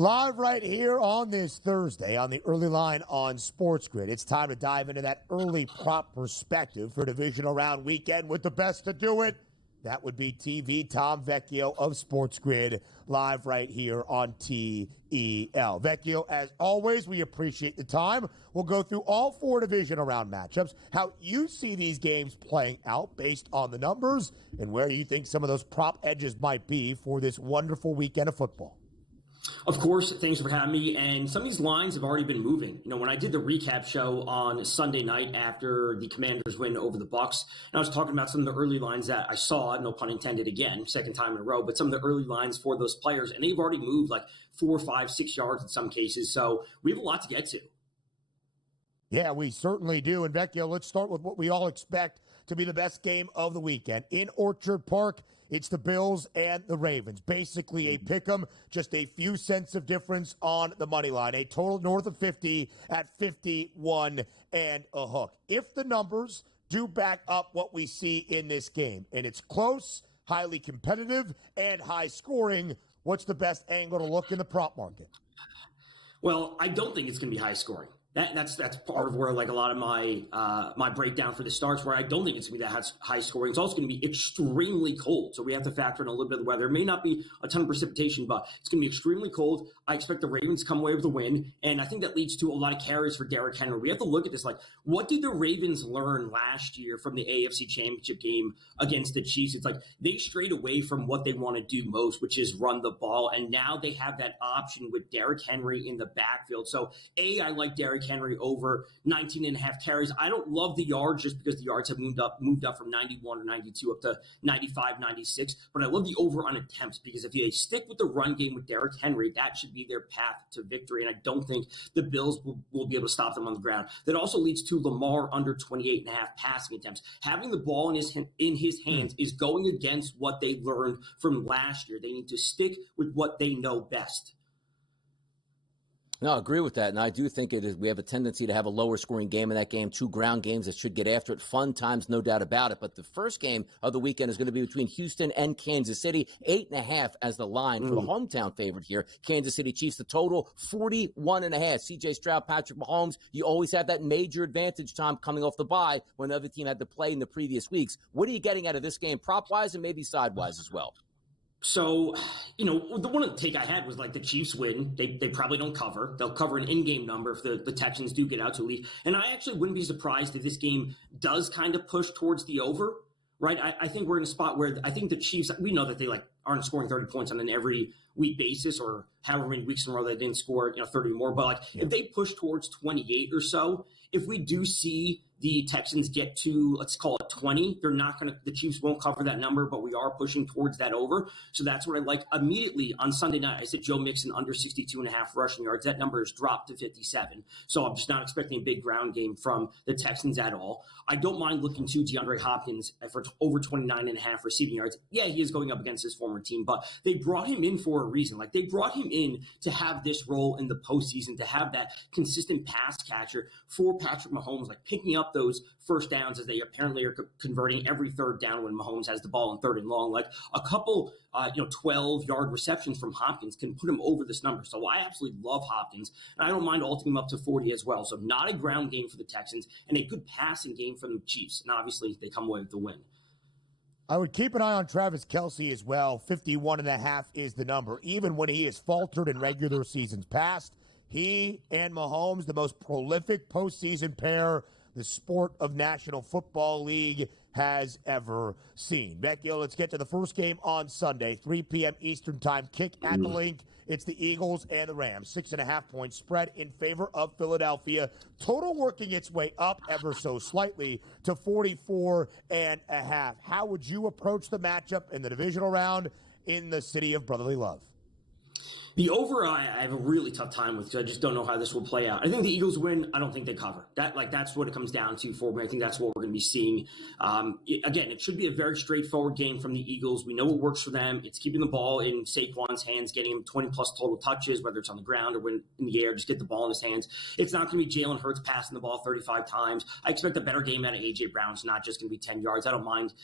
Live right here on this Thursday on the early line on SportsGrid. It's time to dive into that early prop perspective for Divisional Round Weekend with the best to do it. That would be TV Tom Vecchio of SportsGrid, live right here on TEL. Vecchio, as always, we appreciate the time. We'll go through all four Divisional Round matchups, how you see these games playing out based on the numbers, and where you think some of those prop edges might be for this wonderful weekend of football. Of course, thanks for having me. And some of these lines have already been moving. You know, when I did the recap show on Sunday night after the Commanders win over the Bucs, and I was talking about some of the early lines that I saw, no pun intended again, second time in a row, but some of the early lines for those players, and they've already moved like 4, 5, 6 yards in some cases. So we have a lot to get to. Yeah, we certainly do. And Vecchio, let's start with what we all expect to be the best game of the weekend. In Orchard Park, it's the Bills and the Ravens. Basically a pick'em, just a few cents of difference on the money line. A total north of 50 at 51 and a hook. If the numbers do back up what we see in this game, and it's close, highly competitive, and high scoring, what's the best angle to look in the prop market? Well, I don't think it's going to be high scoring. That's part of where like a lot of my breakdown for the starts, where I don't think it's going to be that high scoring. It's also going to be extremely cold, so we have to factor in a little bit of the weather. There may not be a ton of precipitation, but it's going to be extremely cold. I expect the Ravens to come away with the win, and I think that leads to a lot of carries for Derrick Henry. We have to look at this like, what did the Ravens learn last year from the AFC Championship game against the Chiefs? It's like they strayed away from what they want to do most, which is run the ball, and now they have that option with Derrick Henry in the backfield. So I like Derrick Henry over 19 and a half carries. I don't love the yards just because the yards have moved up from 91 or 92 up to 95, 96. But I love the over on attempts, because if they stick with the run game with Derrick Henry, that should be their path to victory. And I don't think the Bills will be able to stop them on the ground. That also leads to Lamar under 28 and a half passing attempts. Having the ball in his hands is going against what they learned from last year. They need to stick with what they know best. No, I agree with that, and I do think it is. We have a tendency to have a lower scoring game in that game, 2 ground games that should get after it. Fun times, no doubt about it. But the first game of the weekend is going to be between Houston and Kansas City. 8.5 as the line for the hometown favorite here. Kansas City Chiefs, the total 41.5. C.J. Stroud, Patrick Mahomes. You always have that major advantage, Tom, coming off the bye when the other team had to play in the previous weeks. What are you getting out of this game, prop-wise and maybe side-wise as well? So, you know, the one take I had was like the Chiefs win. They probably don't cover. They'll cover an in-game number if the Texans do get out to a lead. And I actually wouldn't be surprised if this game does kind of push towards the over, right? I think we're in a spot where I think the Chiefs, we know that they like aren't scoring 30 points on an every week basis, or however many weeks in a row they didn't score, 30 or more. But like if they push towards 28 or so, if we do see the Texans get to, let's call it 20, the Chiefs won't cover that number, but we are pushing towards that over. So that's what I like. Immediately on Sunday night, I said Joe Mixon under 62.5 rushing yards. That number has dropped to 57. So I'm just not expecting a big ground game from the Texans at all. I don't mind looking to DeAndre Hopkins for over 29.5 receiving yards. Yeah, he is going up against his former team, but they brought him in for a reason. Like, they brought him in to have this role in the postseason, to have that consistent pass catcher for Patrick Mahomes, like picking up those first downs, as they apparently are converting every third down when Mahomes has the ball in third and long. Like a couple 12-yard receptions from Hopkins can put him over this number. So I absolutely love Hopkins, and I don't mind ulting him up to 40 as well. So not a ground game for the Texans, and a good passing game from the Chiefs. And obviously they come away with the win. I would keep an eye on Travis Kelce as well. 51.5 is the number. Even when he has faltered in regular seasons past, he and Mahomes, the most prolific postseason pair the sport of National Football League has ever seen. Vecchio, let's get to the first game on Sunday, 3 p.m. Eastern time, kick at the link. It's the Eagles and the Rams. 6.5 point spread in favor of Philadelphia. Total working its way up ever so slightly to 44.5. How would you approach the matchup in the divisional round in the city of brotherly love? The over, I have a really tough time with, because I just don't know how this will play out. I think the Eagles win. I don't think they cover. That's what it comes down to for me. I think that's what we're going to be seeing. Again, it should be a very straightforward game from the Eagles. We know what works for them. It's keeping the ball in Saquon's hands, getting him 20-plus total touches, whether it's on the ground or in the air. Just get the ball in his hands. It's not going to be Jalen Hurts passing the ball 35 times. I expect a better game out of A.J. Brown. It's not just going to be 10 yards. I don't mind,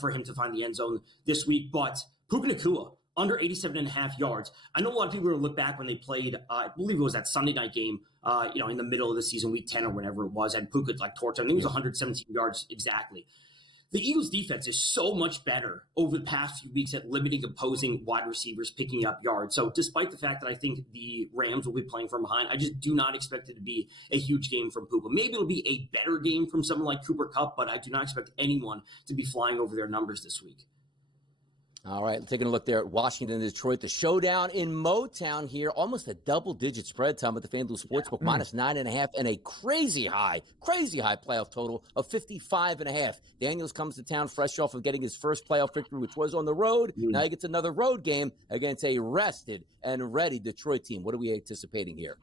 for him to find the end zone this week. But Puka Nacua, under 87.5 yards. I know a lot of people are going to look back when they played, I believe it was that Sunday night game, in the middle of the season, week 10 or whenever it was, and Puka torched him. I think it was 117 yards exactly. The Eagles defense is so much better over the past few weeks at limiting opposing wide receivers picking up yards. So despite the fact that I think the Rams will be playing from behind, I just do not expect it to be a huge game from Puka. Maybe it'll be a better game from someone like Cooper Kupp, but I do not expect anyone to be flying over their numbers this week. All right, taking a look there at Washington and Detroit. The showdown in Motown here, almost a double-digit spread, Tom, at the FanDuel Sportsbook, minus 9.5, and a crazy high playoff total of 55.5. Daniels comes to town fresh off of getting his first playoff victory, which was on the road. Now he gets another road game against a rested and ready Detroit team. What are we anticipating here?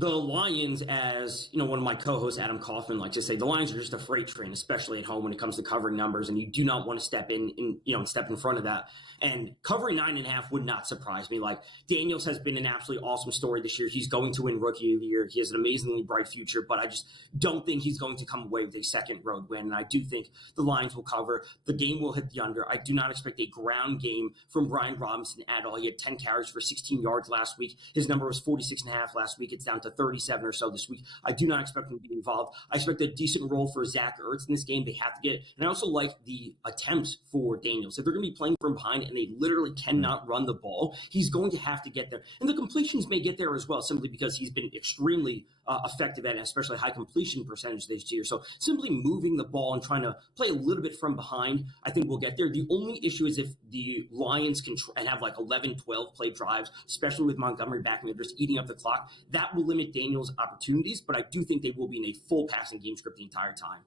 The Lions, as one of my co-hosts, Adam Kaufman, likes to say, the Lions are just a freight train, especially at home when it comes to covering numbers, and you do not want to step in front of that. And covering 9.5 would not surprise me. Like, Daniels has been an absolutely awesome story this year. He's going to win Rookie of the Year. He has an amazingly bright future, but I just don't think he's going to come away with a second road win. And I do think the Lions will cover. The game will hit the under. I do not expect a ground game from Brian Robinson at all. He had 10 carries for 16 yards last week. His number was 46.5 last week. It's down to 37 or so this week. I do not expect him to be involved. I expect a decent role for Zach Ertz in this game. They have to get, and I also like the attempts for Daniels. If they're going to be playing from behind and they literally cannot run the ball, he's going to have to get there. And the completions may get there as well, simply because he's been extremely effective at it, especially high completion percentage this year. So simply moving the ball and trying to play a little bit from behind, I think we'll get there. The only issue is if the Lions can and have like 11, 12 play drives, especially with Montgomery back and they're just eating up the clock, that will limit Daniels' opportunities, but I do think they will be in a full passing game script the entire time.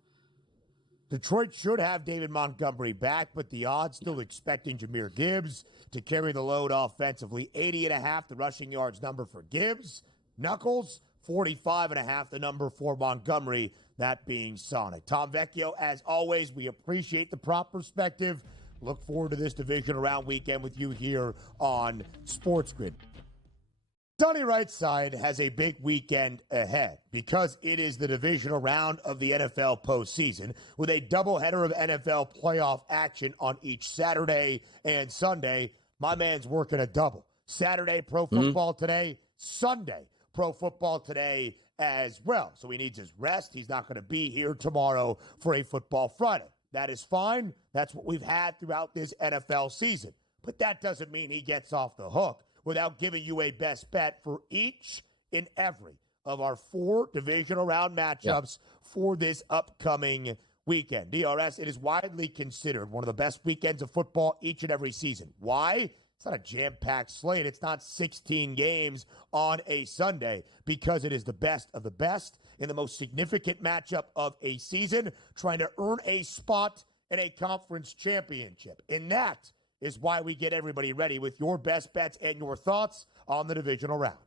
Detroit should have David Montgomery back, but the odds still expecting Jahmyr Gibbs to carry the load offensively. 80.5, the rushing yards number for Gibbs. Knuckles, 45.5, the number for Montgomery, that being Sonic. Tom Vecchio, as always, we appreciate the prop perspective. Look forward to this divisional round weekend with you here on SportsGrid. Sonny Rightside has a big weekend ahead because it is the divisional round of the NFL postseason with a doubleheader of NFL playoff action on each Saturday and Sunday. My man's working a double. Saturday, Pro Football Today. Sunday, Pro Football Today as well. So he needs his rest. He's not going to be here tomorrow for a Football Friday. That is fine. That's what we've had throughout this NFL season. But that doesn't mean he gets off the hook without giving you a best bet for each and every of our 4 divisional round matchups for this upcoming weekend. DRS, it is widely considered one of the best weekends of football each and every season. Why? It's not a jam-packed slate. It's not 16 games on a Sunday because it is the best of the best in the most significant matchup of a season, trying to earn a spot in a conference championship. And that is why we get everybody ready with your best bets and your thoughts on the divisional round.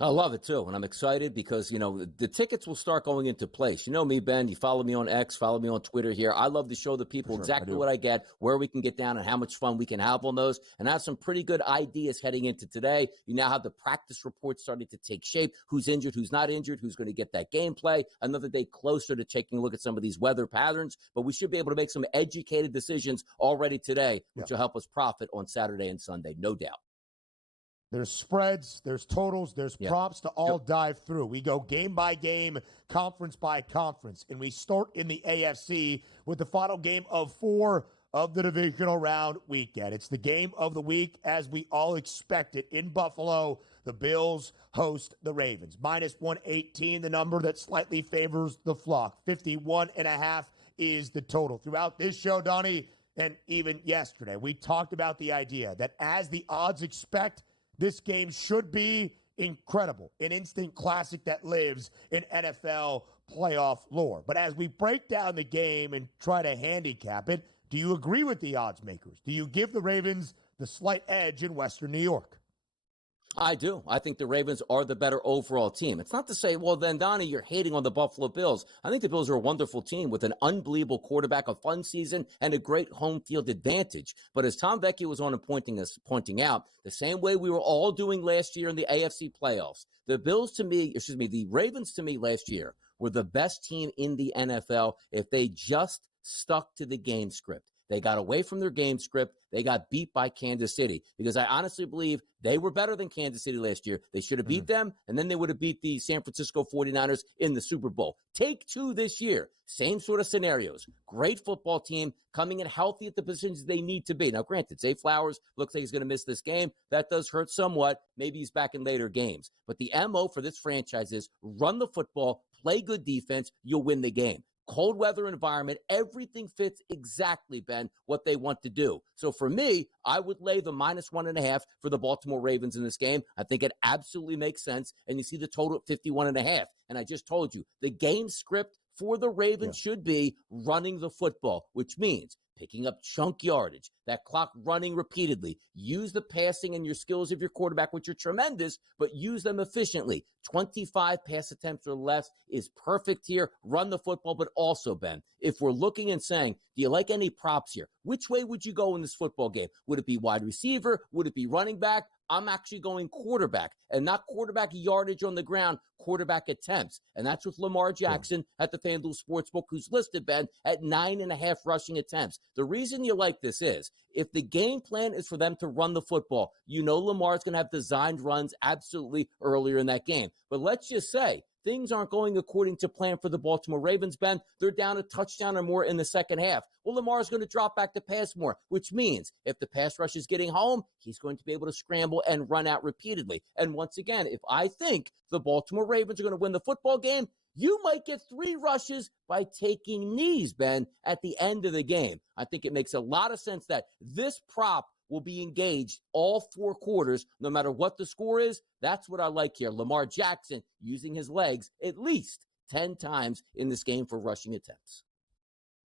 I love it, too, and I'm excited because, the tickets will start going into place. You know me, Ben. You follow me on X, follow me on Twitter here. I love to show the people exactly what I get, where we can get down, and how much fun we can have on those. And I have some pretty good ideas heading into today. You now have the practice report starting to take shape. Who's injured, who's not injured, who's going to get that gameplay. Another day closer to taking a look at some of these weather patterns. But we should be able to make some educated decisions already today, which will help us profit on Saturday and Sunday, no doubt. There's spreads, there's totals, there's props to all dive through. We go game by game, conference by conference, and we start in the AFC with the final game of 4 of the divisional round weekend. It's the game of the week as we all expect it. In Buffalo, the Bills host the Ravens. Minus 118, the number that slightly favors the flock. 51.5 is the total. Throughout this show, Donnie, and even yesterday, we talked about the idea that as the odds expect, this game should be incredible, an instant classic that lives in NFL playoff lore. But as we break down the game and try to handicap it, do you agree with the odds makers? Do you give the Ravens the slight edge in Western New York? I do. I think the Ravens are the better overall team. It's not to say, well, then, Donnie, you're hating on the Buffalo Bills. I think the Bills are a wonderful team with an unbelievable quarterback, a fun season, and a great home field advantage. But as Tom Vecchio was on and pointing out, the same way we were all doing last year in the AFC playoffs, the Ravens to me last year were the best team in the NFL if they just stuck to the game script. They got away from their game script. They got beat by Kansas City because I honestly believe they were better than Kansas City last year. They should have beat them, and then they would have beat the San Francisco 49ers in the Super Bowl. Take two this year. Same sort of scenarios. Great football team coming in healthy at the positions they need to be. Now, granted, Zay Flowers looks like he's going to miss this game. That does hurt somewhat. Maybe he's back in later games. But the MO for this franchise is run the football, play good defense, you'll win the game. Cold weather environment, everything fits exactly, Ben, what they want to do. So for me, I would lay the -1.5 for the Baltimore Ravens in this game. I think it absolutely makes sense. And you see the total at 51.5. And I just told you, the game script for the Ravens should be running the football, which means picking up chunk yardage, that clock running repeatedly. Use the passing and your skills of your quarterback, which are tremendous, but use them efficiently. 25 pass attempts or less is perfect here. Run the football, but also, Ben, if we're looking and saying, do you like any props here? Which way would you go in this football game? Would it be wide receiver? Would it be running back? I'm actually going quarterback, and not quarterback yardage on the ground, quarterback attempts. And that's with Lamar Jackson at the FanDuel Sportsbook, who's listed, Ben, at 9.5 rushing attempts. The reason you like this is if the game plan is for them to run the football, you know Lamar's going to have designed runs absolutely earlier in that game. But let's just say things aren't going according to plan for the Baltimore Ravens, Ben. They're down a touchdown or more in the second half. Well, Lamar's going to drop back to pass more, which means if the pass rush is getting home, he's going to be able to scramble and run out repeatedly. And once again, if I think the Baltimore Ravens are going to win the football game, you might get 3 rushes by taking knees, Ben, at the end of the game. I think it makes a lot of sense that this prop will be engaged all 4 quarters, no matter what the score is. That's what I like here. Lamar Jackson using his legs at least 10 times in this game for rushing attempts.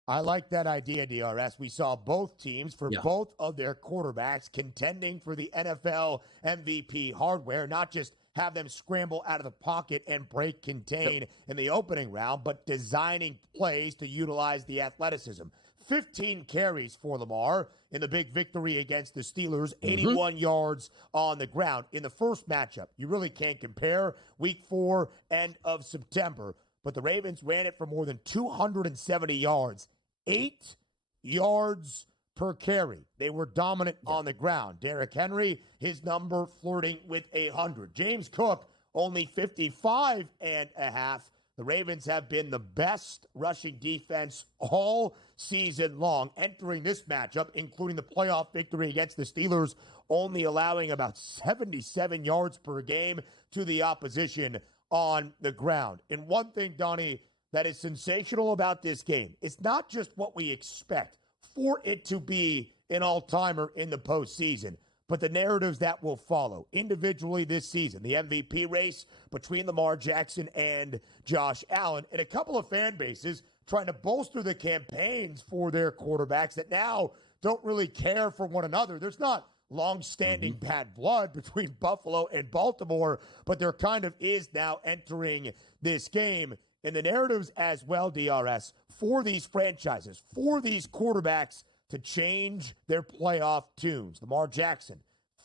I like that idea, DRS. We saw both teams for both of their quarterbacks contending for the NFL MVP hardware, not just have them scramble out of the pocket and break contain in the opening round, but designing plays to utilize the athleticism. 15 carries for Lamar in the big victory against the Steelers, 81 yards on the ground. In the first matchup, you really can't compare. Week 4, end of September. But the Ravens ran it for more than 270 yards, 8 yards per carry. They were dominant on the ground. Derrick Henry, his number flirting with 100. James Cook, only 55.5. The Ravens have been the best rushing defense all season long, entering this matchup, including the playoff victory against the Steelers, only allowing about 77 yards per game to the opposition on the ground. And one thing, Donnie, that is sensational about this game, it's not just what we expect for it to be an all-timer in the postseason, but the narratives that will follow individually this season. The MVP race between Lamar Jackson and Josh Allen, and a couple of fan bases trying to bolster the campaigns for their quarterbacks that now don't really care for one another. There's not long-standing bad blood between Buffalo and Baltimore, but there kind of is now entering this game. And the narratives as well, DRS, for these franchises, for these quarterbacks to change their playoff tunes. Lamar Jackson,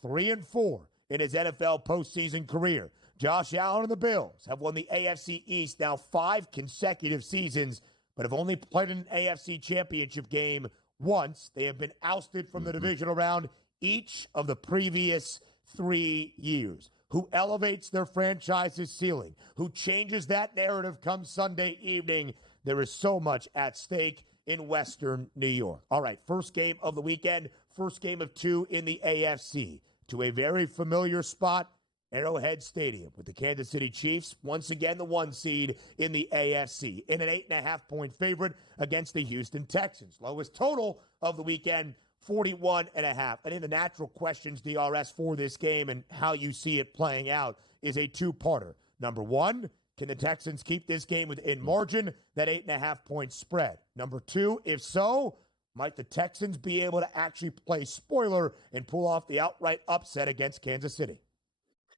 3-4 in his NFL postseason career. Josh Allen and the Bills have won the AFC East now 5 consecutive seasons, but have only played in an AFC championship game once. They have been ousted from the divisional round each of the previous 3 years. Who elevates their franchise's ceiling, who changes that narrative come Sunday evening. There is so much at stake in Western New York. All right, first game of the weekend, first game of 2 in the AFC, to a very familiar spot, Arrowhead Stadium, with the Kansas City Chiefs, once again the 1 seed in the AFC, in an 8.5-point favorite against the Houston Texans. Lowest total of the weekend, 41.5. I think the natural questions, DRS, for this game and how you see it playing out is a 2-parter. Number 1, can the Texans keep this game within margin, that 8.5-point spread? Number 2, if so, might the Texans be able to actually play spoiler and pull off the outright upset against Kansas City?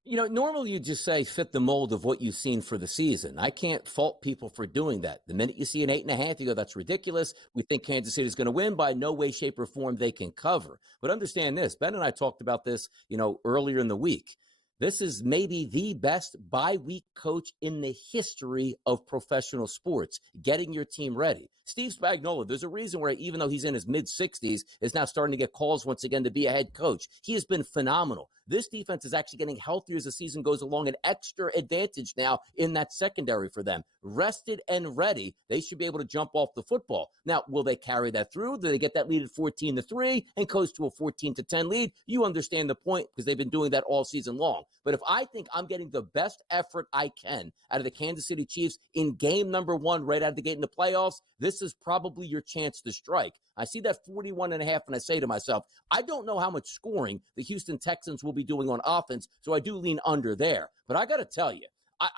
You know, normally you just say fit the mold of what you've seen for the season. I can't fault people for doing that. The minute you see an 8.5, you go, that's ridiculous. We think Kansas City is going to win. By no way, shape, or form they can cover. But understand this. Ben and I talked about this, earlier in the week. This is maybe the best bye-week coach in the history of professional sports, getting your team ready. Steve Spagnuolo, there's a reason where even though he's in his mid-60s, is now starting to get calls once again to be a head coach. He has been phenomenal. This defense is actually getting healthier as the season goes along, an extra advantage now in that secondary for them. Rested and ready, they should be able to jump off the football. Now, will they carry that through? Do they get that lead at 14-3 and coast to a 14-10 lead? You understand the point because they've been doing that all season long. But if I think I'm getting the best effort I can out of the Kansas City Chiefs in game number 1 right out of the gate in the playoffs, this is probably your chance to strike. I see that 41.5 and I say to myself, I don't know how much scoring the Houston Texans will be doing on offense, so I do lean under there. But I got to tell you,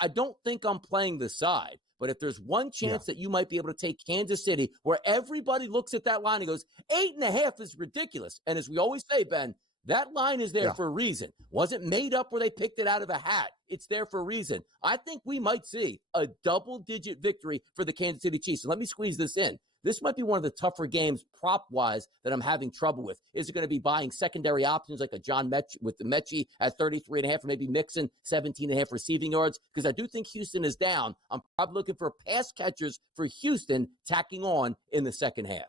I don't think I'm playing the side. But if there's one chance that you might be able to take Kansas City, where everybody looks at that line and goes, 8.5 is ridiculous. And as we always say, Ben, that line is there for a reason. Wasn't made up where they picked it out of a hat. It's there for a reason. I think we might see a double-digit victory for the Kansas City Chiefs. And let me squeeze this in. This might be one of the tougher games prop-wise that I'm having trouble with. Is it going to be buying secondary options like a John Mechie with the Mechie at 33.5 or maybe Mixon 17.5 receiving yards? Because I do think Houston is down. I'm probably looking for pass catchers for Houston tacking on in the second half.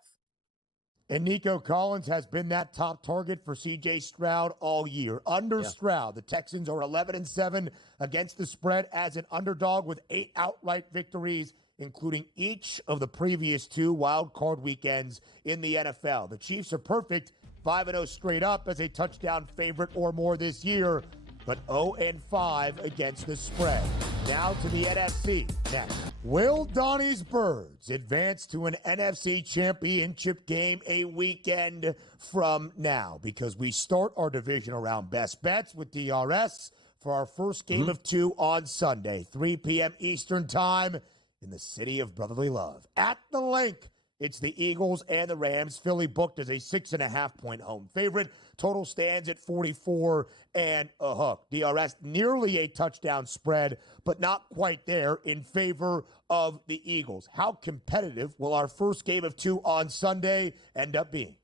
And Nico Collins has been that top target for C.J. Stroud all year. Under Stroud, the Texans are 11-7 against the spread as an underdog with 8 outright victories, including each of the previous 2 wild card weekends in the NFL. The Chiefs are perfect, 5-0 straight up as a touchdown favorite or more this year, but 0-5 against the spread. Now to the NFC next. Will Donnie's Birds advance to an NFC championship game a weekend from now? Because we start our divisional round best bets with DRS for our first game of 2 on Sunday, 3 p.m. Eastern time in the city of brotherly love. At the Link, it's the Eagles and the Rams. Philly booked as a 6.5-point home favorite. Total stands at 44 and a hook. DRS nearly a touchdown spread, but not quite there in favor of the Eagles. How competitive will our first game of 2 on Sunday end up being?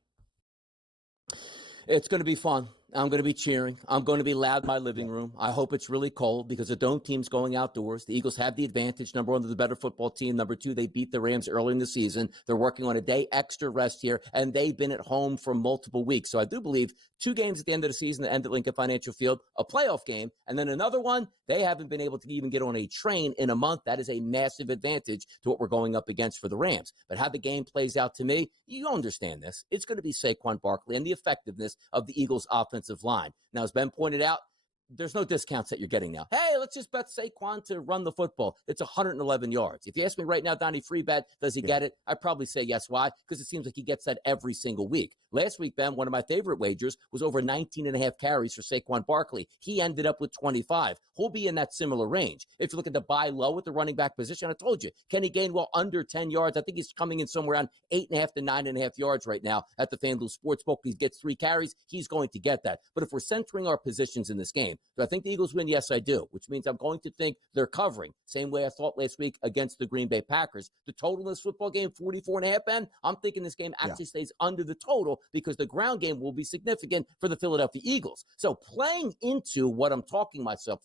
It's going to be fun. I'm going to be cheering. I'm going to be loud in my living room. I hope it's really cold because the Dome team's going outdoors. The Eagles have the advantage. Number 1, they're the better football team. Number 2, they beat the Rams early in the season. They're working on a day extra rest here, and they've been at home for multiple weeks. So I do believe 2 games at the end of the season that end at Lincoln Financial Field, a playoff game, and then another one, they haven't been able to even get on a train in a month. That is a massive advantage to what we're going up against for the Rams. But how the game plays out to me, you understand this. It's going to be Saquon Barkley and the effectiveness of the Eagles' offensive line. Now, as Ben pointed out, there's no discounts that you're getting now. Hey, let's just bet Saquon to run the football. It's 111 yards. If you ask me right now, Donnie, free bet, does he get it? I'd probably say yes. Why? Because it seems like he gets that every single week. Last week, Ben, one of my favorite wagers was over 19.5 carries for Saquon Barkley. He ended up with 25. He'll be in that similar range. If you look at the buy low at the running back position, I told you, Kenny Gainwell under 10 yards. I think he's coming in somewhere around 8.5 to 9.5 yards right now at the FanDuel Sportsbook. He gets 3 carries. He's going to get that. But if we're centering our positions in this game, do I think the Eagles win? Yes, I do, which means I'm going to think they're covering. Same way I thought last week against the Green Bay Packers. The total in this football game, 44.5, Ben. I'm thinking this game actually stays under the total because the ground game will be significant for the Philadelphia Eagles. So playing into what I'm talking myself,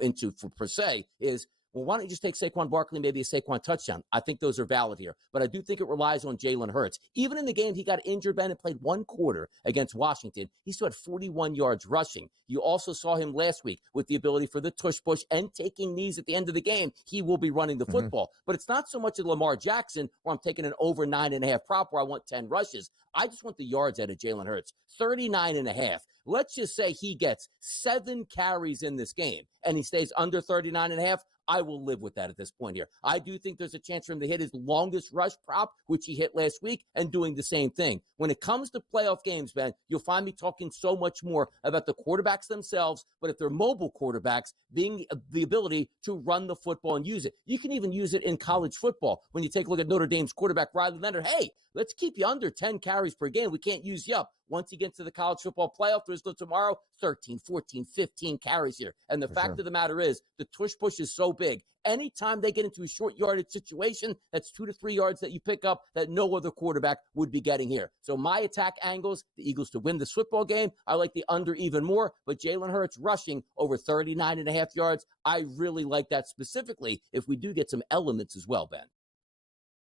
into for per se is, well, why don't you just take Saquon Barkley, maybe a Saquon touchdown? I think those are valid here. But I do think it relies on Jalen Hurts. Even in the game he got injured, Ben, and played 1 quarter against Washington, he still had 41 yards rushing. You also saw him last week with the ability for the tush-push and taking knees at the end of the game. He will be running the football. But it's not so much of Lamar Jackson where I'm taking an over 9.5 prop where I want 10 rushes. I just want the yards out of Jalen Hurts. 39.5. Let's just say he gets 7 carries in this game and he stays under 39.5. I will live with that at this point here. I do think there's a chance for him to hit his longest rush prop, which he hit last week, and doing the same thing. When it comes to playoff games, Ben, you'll find me talking so much more about the quarterbacks themselves, but if they're mobile quarterbacks, being the ability to run the football and use it. You can even use it in college football. When you take a look at Notre Dame's quarterback, Riley Leonard, hey, let's keep you under 10 carries per game. We can't use you up. Once you get to the college football playoff, Thursday tomorrow, 13, 14, 15 carries here. And the fact of the matter is, the tush push is so big. big. Anytime they get into a short yardage situation, that's 2 to 3 yards that you pick up that no other quarterback would be getting here. So my attack angles, the Eagles to win this football game. I like the under even more, but Jalen Hurts rushing over 39.5 yards. I really like that specifically if we do get some elements as well, Ben.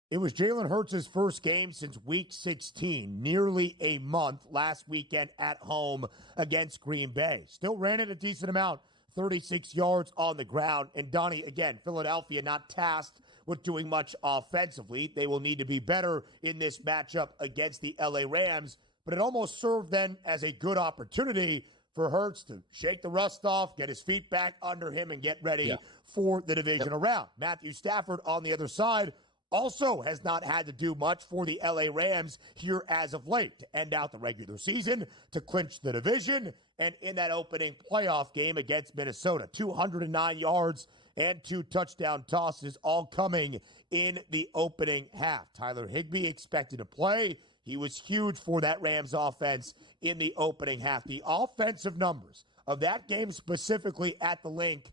It was Jalen Hurts' first game since week 16, nearly a month last weekend at home against Green Bay. Still ran it a decent amount, 36 yards on the ground. And Donnie, again, Philadelphia not tasked with doing much offensively. They will need to be better in this matchup against the LA Rams, but it almost served then as a good opportunity for Hurts to shake the rust off, get his feet back under him, and get ready for the divisional round. Matthew Stafford on the other side also has not had to do much for the LA Rams here as of late to end out the regular season, to clinch the division, and in that opening playoff game against Minnesota, 209 yards and 2 touchdown tosses, all coming in the opening half. Tyler Higbee expected to play. He was huge for that Rams offense in the opening half. The offensive numbers of that game specifically at the Link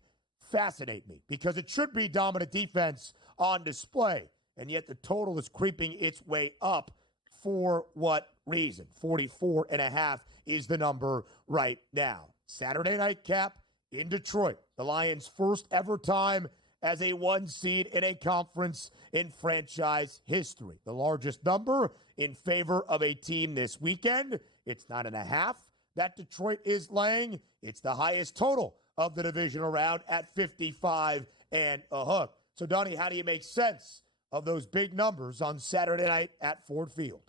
fascinate me because it should be dominant defense on display. And yet the total is creeping its way up. For what reason? 44.5 is the number right now. Saturday night cap in Detroit. The Lions' first ever time as a 1 seed in a conference in franchise history. The largest number in favor of a team this weekend. It's 9.5 that Detroit is laying. It's the highest total of the divisional round at 55 and a hook. So, Donnie, how do you make sense of those big numbers on Saturday night at Ford Field?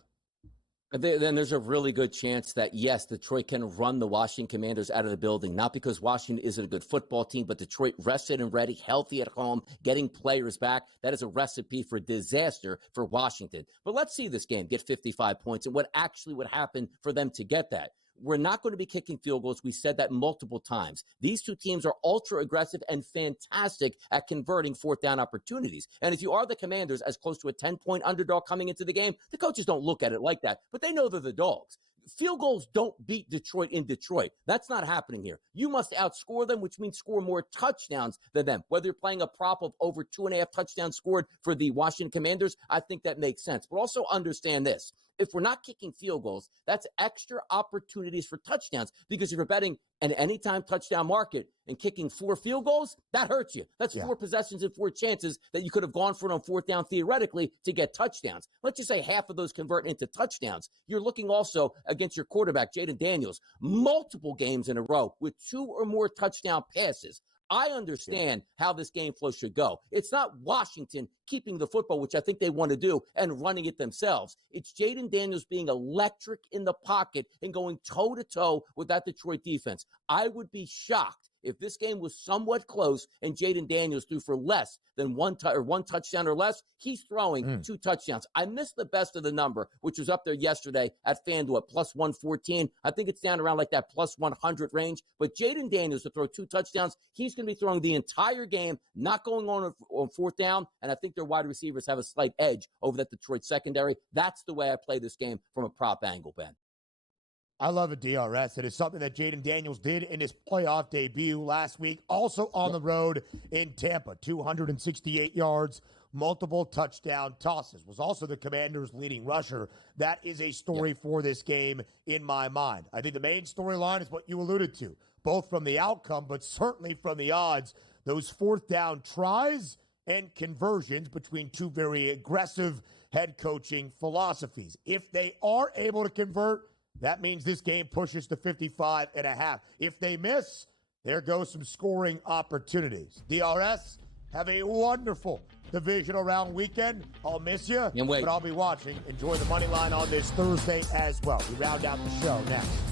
Then there's a really good chance that, yes, Detroit can run the Washington Commanders out of the building, not because Washington isn't a good football team, but Detroit rested and ready, healthy at home, getting players back. That is a recipe for disaster for Washington. But let's see this game get 55 points and what actually would happen for them to get that. We're not going to be kicking field goals. We said that multiple times. These two teams are ultra aggressive and fantastic at converting fourth down opportunities. And if you are the Commanders as close to a 10-point underdog coming into the game, the coaches don't look at it like that, but they know they're the dogs. Field goals don't beat Detroit in Detroit. That's not happening here. You must outscore them, which means score more touchdowns than them. Whether you're playing a prop of over 2.5 touchdowns scored for the Washington Commanders, I think that makes sense. But also understand this. If we're not kicking field goals, that's extra opportunities for touchdowns, because if you're betting an anytime touchdown market and kicking 4 field goals, that hurts you. That's 4 possessions and 4 chances that you could have gone for it on fourth down theoretically to get touchdowns. Let's just say half of those convert into touchdowns. You're looking also against your quarterback, Jaden Daniels, multiple games in a row with 2 or more touchdown passes. I understand how this game flow should go. It's not Washington keeping the football, which I think they want to do, and running it themselves. It's Jaden Daniels being electric in the pocket and going toe-to-toe with that Detroit defense. I would be shocked if this game was somewhat close and Jaden Daniels threw for less than one touchdown or less. He's throwing 2 touchdowns. I missed the best of the number, which was up there yesterday at FanDuel at plus 114. I think it's down around like that plus 100 range. But Jaden Daniels to throw 2 touchdowns, he's going to be throwing the entire game, not going on fourth down. And I think their wide receivers have a slight edge over that Detroit secondary. That's the way I play this game from a prop angle, Ben. I love a DRS. It is something that Jaden Daniels did in his playoff debut last week, also on the road in Tampa. 268 yards, multiple touchdown tosses. Was also the Commanders' leading rusher. That is a story for this game in my mind. I think the main storyline is what you alluded to, both from the outcome, but certainly from the odds. Those fourth down tries and conversions between 2 very aggressive head coaching philosophies. If they are able to convert, that means this game pushes to 55.5. If they miss, there goes some scoring opportunities. DRS, have a wonderful divisional round weekend. I'll miss you, but I'll be watching. Enjoy the money line on this Thursday as well. We round out the show next.